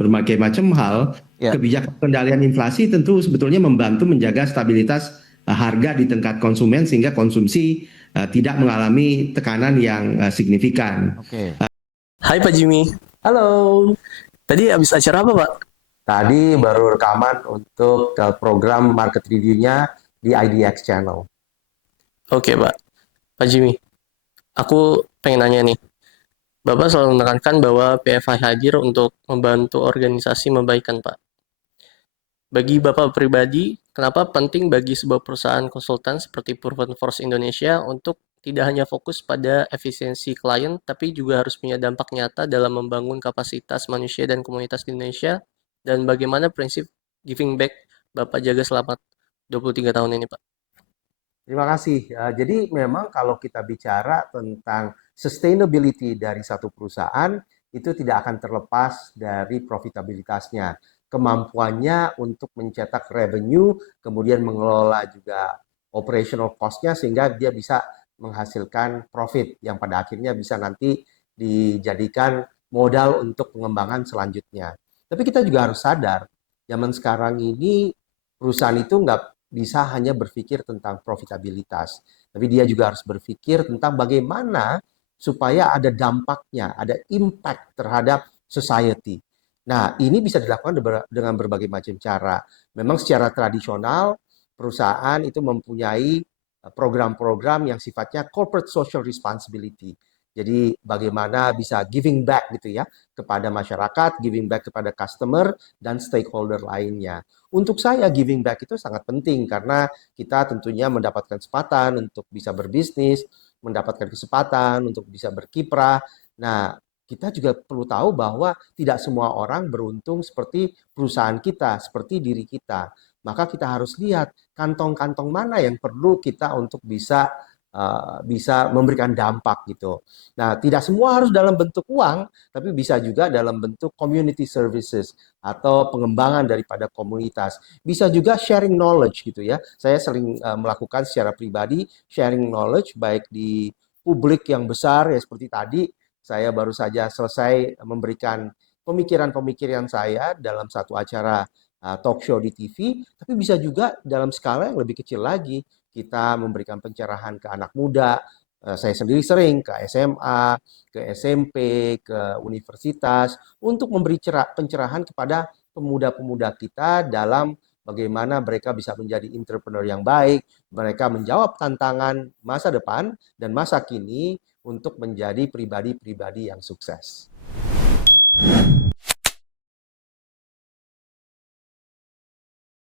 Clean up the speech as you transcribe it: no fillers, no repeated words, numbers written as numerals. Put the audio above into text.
berbagai macam hal, Ya, kebijakan pengendalian inflasi tentu sebetulnya membantu menjaga stabilitas harga di tingkat konsumen sehingga konsumsi tidak mengalami tekanan yang signifikan. oke. Hai Pak Jimmy, Halo, tadi habis acara apa Pak? tadi baru rekaman untuk program market review-nya di IDX Channel. Oke Pak, Pak Jimmy, aku pengen nanya nih. Bapak selalu menekankan bahwa PFI hadir untuk membantu organisasi membaikkan Pak. Bagi Bapak pribadi, kenapa penting bagi sebuah perusahaan konsultan seperti Proven Force Indonesia untuk tidak hanya fokus pada efisiensi klien, tapi juga harus punya dampak nyata dalam membangun kapasitas manusia dan komunitas di Indonesia, dan bagaimana prinsip giving back Bapak jaga selama 23 tahun ini, Pak? Terima kasih. Jadi memang kalau kita bicara tentang sustainability dari satu perusahaan, itu tidak akan terlepas dari profitabilitasnya. Kemampuannya untuk mencetak revenue, kemudian mengelola juga operational cost-nya sehingga dia bisa menghasilkan profit yang pada akhirnya bisa nanti dijadikan modal untuk pengembangan selanjutnya. Tapi kita juga harus sadar, zaman sekarang ini perusahaan itu nggak bisa hanya berpikir tentang profitabilitas, tapi dia juga harus berpikir tentang bagaimana supaya ada dampaknya, ada impact terhadap society. Nah, ini bisa dilakukan dengan berbagai macam cara. Memang secara tradisional, perusahaan itu mempunyai program-program yang sifatnya corporate social responsibility. Jadi bagaimana bisa giving back gitu ya kepada masyarakat, giving back kepada customer dan stakeholder lainnya. Untuk saya giving back itu sangat penting karena kita tentunya mendapatkan kesempatan untuk bisa berbisnis, mendapatkan kesempatan untuk bisa berkiprah. Nah, kita juga perlu tahu bahwa tidak semua orang beruntung seperti perusahaan kita, seperti diri kita. Maka kita harus lihat kantong-kantong mana yang perlu kita untuk bisa memberikan dampak gitu. Nah, tidak semua harus dalam bentuk uang, tapi bisa juga dalam bentuk community services atau pengembangan daripada komunitas. Bisa juga sharing knowledge gitu ya. Saya sering melakukan secara pribadi sharing knowledge baik di publik yang besar ya seperti tadi saya baru saja selesai memberikan pemikiran-pemikiran saya dalam satu acara talk show di TV, tapi bisa juga dalam skala yang lebih kecil lagi kita memberikan pencerahan ke anak muda. Saya sendiri sering ke SMA, ke SMP, ke universitas untuk memberi pencerahan kepada pemuda-pemuda kita dalam bagaimana mereka bisa menjadi entrepreneur yang baik, mereka menjawab tantangan masa depan dan masa kini untuk menjadi pribadi-pribadi yang sukses.